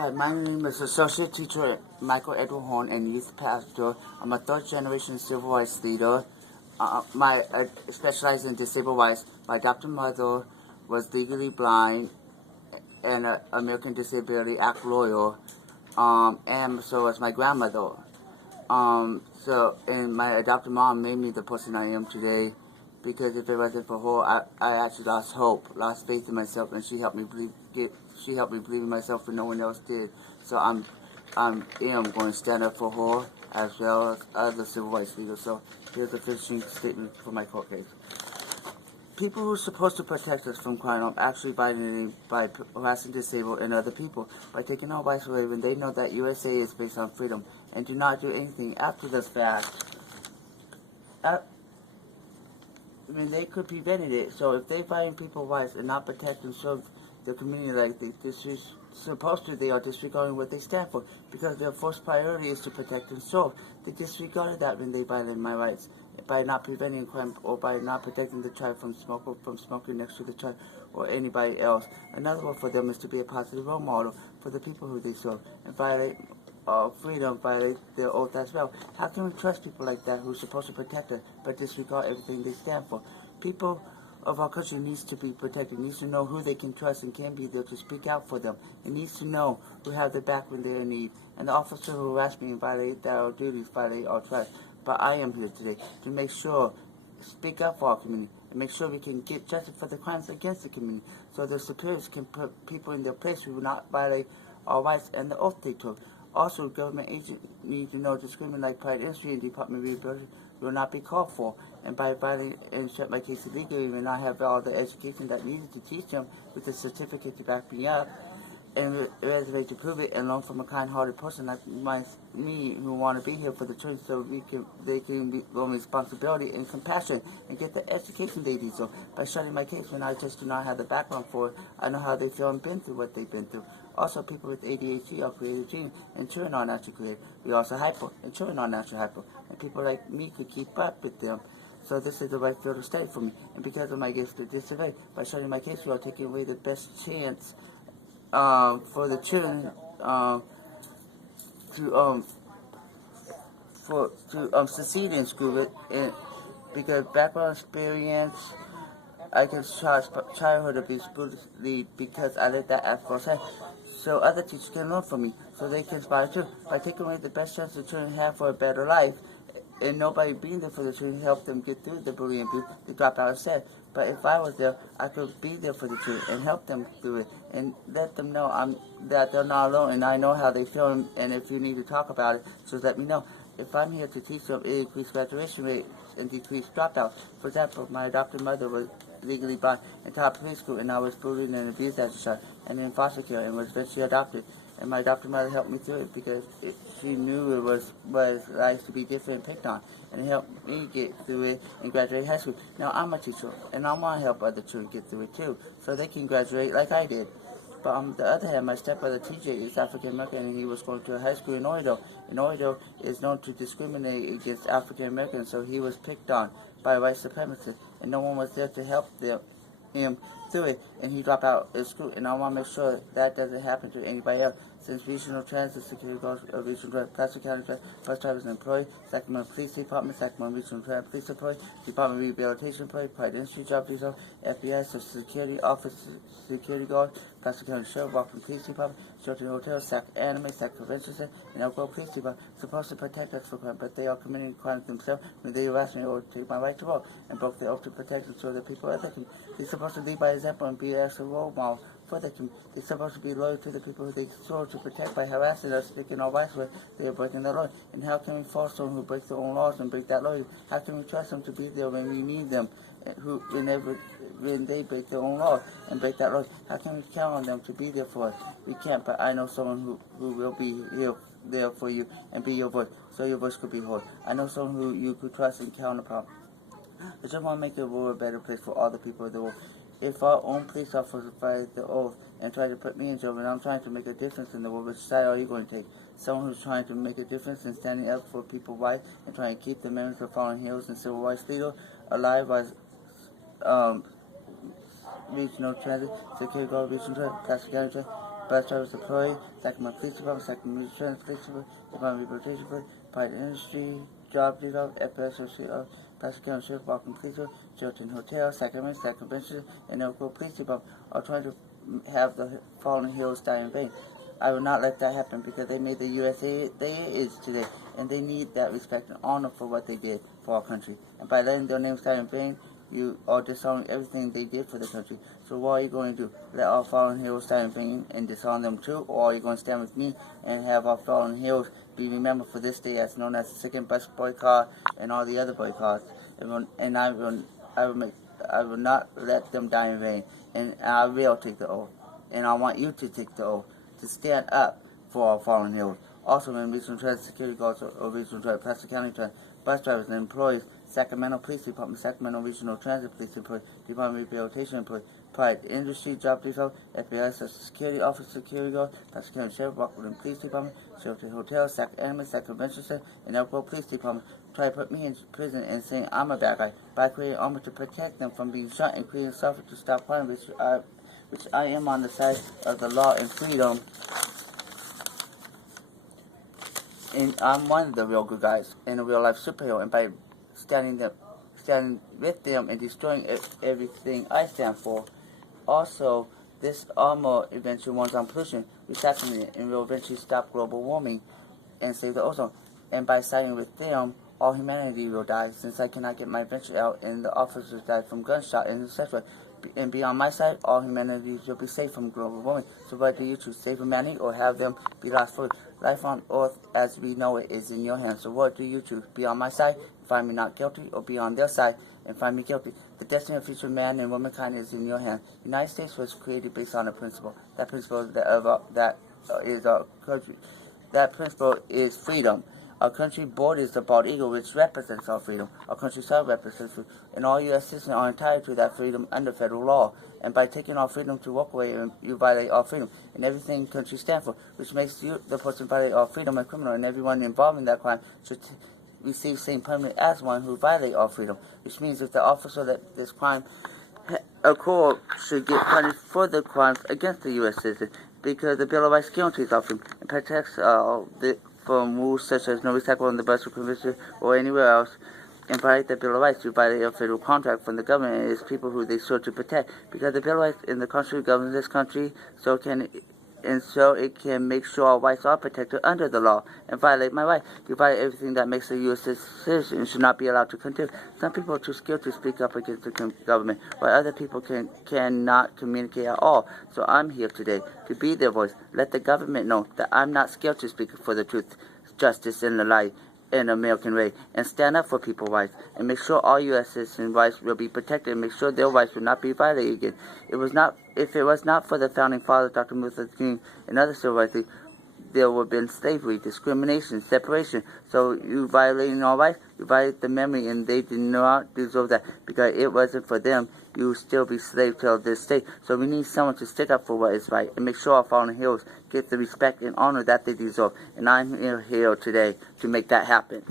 Hi, my name is Associate Teacher Michael Edward Horne and Youth Pastor. I'm a third generation civil rights leader. I specialize in disabled rights. My adopted mother was legally blind and an American Disability Act lawyer, and so was my grandmother. And my adopted mom made me the person I am today, because if it wasn't for her, I actually lost hope, lost faith in myself, and she helped me believe in myself when no one else did. So I am going to stand up for her as well as other civil rights leaders. So here's a finishing statement for my court case. People who are supposed to protect us from crime are actually violating by harassing disabled and other people, by taking our rights away when they know that USA is based on freedom, and do not do anything after this fact. When they could prevented it. So if they violate people's rights and not protect and serve the community like they're supposed to, they are disregarding what they stand for, because their first priority is to protect and serve. They disregarded that when they violated my rights by not preventing crime, or by not protecting the child from smoking next to the child or anybody else. Another one for them is to be a positive role model for the people who they serve, and violate freedom, violate their oath as well. How can we trust people like that who are supposed to protect us but disregard everything they stand for? People of our country needs to be protected, needs to know who they can trust and can be there to speak out for them. It needs to know who have their back when they're in need. And the officer who harassed me and violated our duties, violate our trust. But I am here today to make sure, speak up for our community, and make sure we can get justice for the crimes against the community, so their superiors can put people in their place who will not violate our rights and the oath they took. Also, government agents need to know discrimination like private industry and Department of Rehabilitation will not be called for. And by violating and set my case illegally, when I have all the education that needed to teach them with the certificate to back me up, and resume to prove it, and learn from a kind-hearted person like me who want to be here for the children, so they can learn responsibility and compassion and get the education they need. So by studying my case, when I just do not have the background for it, I know how they feel and been through what they've been through. Also, people with ADHD are creative genius, and children are naturally creative. We are also hyper, and children are naturally hyper, and people like me could keep up with them. So this is the right field to study for me, and because of my gifts to disability, by studying my case, we are taking away the best chance for the children to succeed in school, because background experience, I can charge childhood abuse brutally because I lived that at firsthand. So other teachers can learn from me, so they can inspire too. By taking away the best chance the children have for a better life, and nobody being there for the children, help them get through the bullying abuse, they drop out instead. But if I was there, I could be there for the children and help them through it, and let them know that they're not alone, and I know how they feel, and if you need to talk about it, just let me know. If I'm here to teach them, it increase graduation rates and decrease dropouts. For example, my adopted mother was legally blind and taught preschool, and I was bullied and abused as a child, and in foster care, and was eventually adopted. And my adopted mother helped me through it because she knew it was like to be different and picked on, and it helped me get through it and graduate high school. Now I'm a teacher, and I want to help other children get through it too, so they can graduate like I did. But on the other hand, my stepbrother TJ is African American, and he was going to a high school in Oregon. And Oregon is known to discriminate against African Americans, so he was picked on by white supremacists, and no one was there to help him through it, and he dropped out of school. And I want to make sure that doesn't happen to anybody else. Since Regional Transit Security Guards of Regional Transit, Placer County Transit, bus drivers and employee, Sacramento Police Department, Sacramento Regional Transit Police Employee, Department of Rehabilitation Employee, Private Industry Job Visa, FBI, Social Security Office Security Guard, Placer County Sheriff, Walking Police Department, Shelter Hotel, Sac Anime, Sac Convention Center, and Elk Grove Police Department, supposed to protect us from crime, but they are committing crimes themselves when they harass me or take my right to vote, and broke the oath to protect and serve the people of the community. They're supposed to lead by example and be as a role model for the community. They're supposed to be loyal to the people who they swore to protect. By harassing us, taking our rights away, they are breaking the law. And how can we force someone who breaks their own laws and break that law? How can we trust them to be there when we need them, when they break their own laws and break that law? How can we count on them to be there for us? We can't, but I know someone who will be there for you and be your voice, so your voice could be heard. I know someone who you could trust and count upon. I just want to make the world a better place for all the people of the world. If our own police officers violate the oath and try to put me in jail, and I'm trying to make a difference in the world, which side are you going to take? Someone who's trying to make a difference and standing up for people's rights and trying to keep the memories of fallen heroes and civil rights leaders alive as Regional Transit, Security Guard, Regional Transit, Placer County Transit, bus drivers, employees, Sacramento Police Department, Sacramento Transit Police Department, Department of Rehabilitation Police, private industry, job development, FS, Placer County Sheriff, Walking Police Department, Chilton Hotel, Sacramento, Sacramento, and Elk Grove Police Department are trying to have the fallen heroes die in vain. I will not let that happen because they made the USA they is today, and they need that respect and honor for what they did for our country. And by letting their names die in vain, you are dishonoring everything they did for the country. So what are you going to do? Let our fallen heroes die in vain and dishonor them too? Or are you going to stand with me and have our fallen heroes be remembered for this day as known as the second bus boycott and all the other boycotts? And I will not let them die in vain. And I will take the oath. And I want you to take the oath to stand up for our fallen heroes. Also, when regional transit security guards or regional transit, Placer County transit, bus drivers and employees, Sacramento Police Department, Sacramento Regional Transit Police Employees, Department of Rehabilitation Employees, private industry, job development, FBI, Social Security Office, security guard, Placer County Sheriff, Rockwood Police Department, Sheriff Hotel, Sacramento, Sacramento Center, and Elk Grove Police Department try to put me in prison and saying I'm a bad guy by creating armor to protect them from being shot and creating software to stop crime, which I am on the side of the law and freedom. And I'm one of the real good guys and a real life superhero, and by standing with them and destroying everything I stand for. Also, this armor eventually runs on pollution, recycling it, and will eventually stop global warming and save the ozone. And by siding with them, all humanity will die, since I cannot get my venture out and the officers die from gunshot and etc. And be on my side, all humanity will be safe from global warming. So what do you choose? Save humanity or have them be lost forever? Life on earth as we know it is in your hands. So what do you choose? Be on my side, find me not guilty, or be on their side and find me guilty? The destiny of future man and womankind is in your hands. The United States was created based on a principle. That principle is our country. That principle is freedom. Our country board is the bald eagle, which represents our freedom. Our country side represents freedom. And all U.S. citizens are entitled to that freedom under federal law. And by taking our freedom to walk away, you violate our freedom and everything country stands for, which makes you, the person violate our freedom, a criminal, and everyone involved in that crime should receive same punishment as one who violate our freedom. Which means if the officer that this crime occurred should get punished for the crimes against the U.S. citizen, because the Bill of Rights guarantees our freedom and protects from rules such as no recycle on the bus or conviction or anywhere else. And violate the Bill of Rights, you violate a federal contract from the government and its people who they sought to protect. Because the Bill of Rights in the country governs this country, so it can make sure our rights are protected under the law. And violate my right. You violate everything that makes a U.S. citizen and should not be allowed to continue. Some people are too scared to speak up against the government, while other people cannot communicate at all. So I'm here today to be their voice. Let the government know that I'm not scared to speak for the truth, justice, and the light in the American way, and stand up for people's rights, and make sure all U.S. citizens' rights will be protected, and make sure their rights will not be violated again. If it was not for the founding fathers, Dr. Luther King, and other civil rights, there would have been slavery, discrimination, separation. So you violating all rights, you violate the memory, and they did not deserve that, because it wasn't for them, you would still be slaves till this day. So we need someone to stick up for what is right, and make sure our fallen heroes get the respect and honor that they deserve. And I'm here today to make that happen.